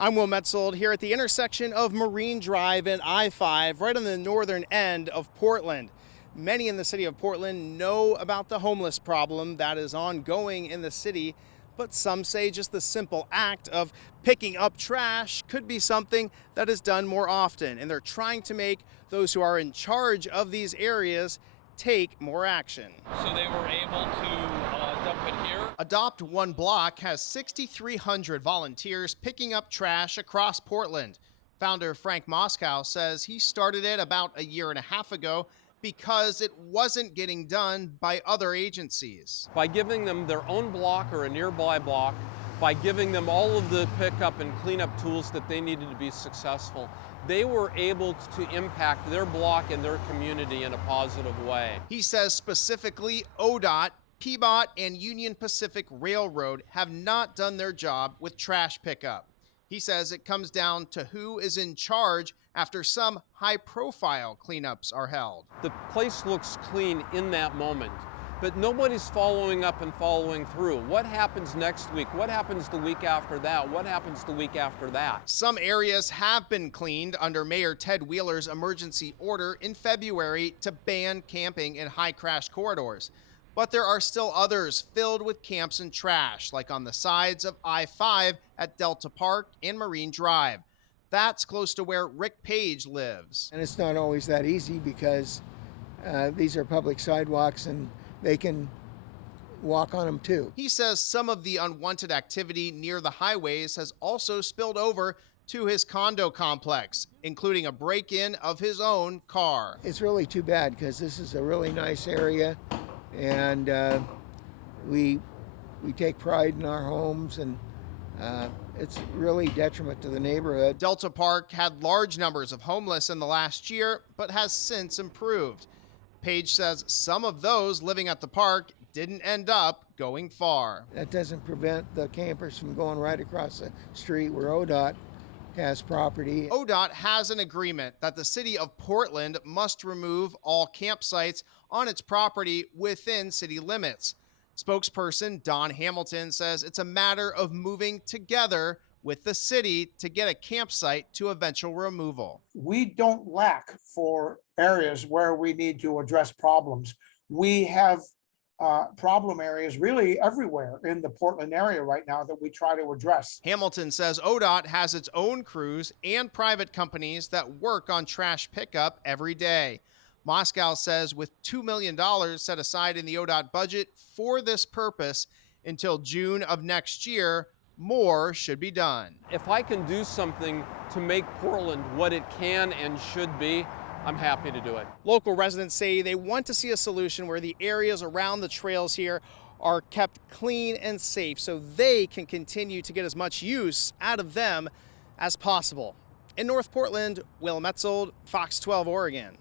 I'm Will MAETZOLD here at the intersection of Marine Drive and I-5, right on the northern end of Portland. Many in the city of Portland know about the homeless problem that is ongoing in the city, but some say just the simple act of picking up trash could be something that is done more often, and they're trying to make those who are in charge of these areas take more action. So they were able to dump it here. Adopt One Block has 6,300 volunteers picking up trash across Portland. Founder Frank Moscow says he started it about a year and a half ago because it wasn't getting done by other agencies. By giving them their own block or a nearby block, by giving them all of the pickup and cleanup tools that they needed to be successful, they were able to impact their block and their community in a positive way. He says specifically ODOT, PBOT, and Union Pacific Railroad have not done their job with trash pickup. He says it comes down to who is in charge after some high-profile cleanups are held. The place looks clean in that moment, but nobody's following up and following through. What happens next week? What happens the week after that? What happens the week after that? Some areas have been cleaned under Mayor Ted Wheeler's emergency order in February to ban camping in high crash corridors. But there are still others filled with camps and trash, like on the sides of I-5 at Delta Park and Marine Drive. That's close to where Rick Page lives. And it's not always that easy because these are public sidewalks and they can walk on them too. He says some of the unwanted activity near the highways has also spilled over to his condo complex, including a break-in of his own car. It's really too bad because this is a really nice area, and we take pride in our homes, and it's really detriment to the neighborhood. Delta Park had large numbers of homeless in the last year, but has since improved. Page says some of those living at the park didn't end up going far. That doesn't prevent the campers from going right across the street where ODOT has property. ODOT has an agreement that the city of Portland must remove all campsites on its property within city limits. Spokesperson Don Hamilton says it's a matter of moving together with the city to get a campsite to eventual removal. We don't lack for areas where we need to address problems. We have problem areas really everywhere in the Portland area right now that we try to address. Hamilton says ODOT has its own crews and private companies that work on trash pickup every day. Moscow says with $2 million set aside in the ODOT budget for this purpose until June of next year, more should be done. If I can do something to make Portland what it can and should be, I'm happy to do it. Local residents say they want to see a solution where the areas around the trails here are kept clean and safe so they can continue to get as much use out of them as possible. In North Portland, Will MAETZOLD, Fox 12 Oregon.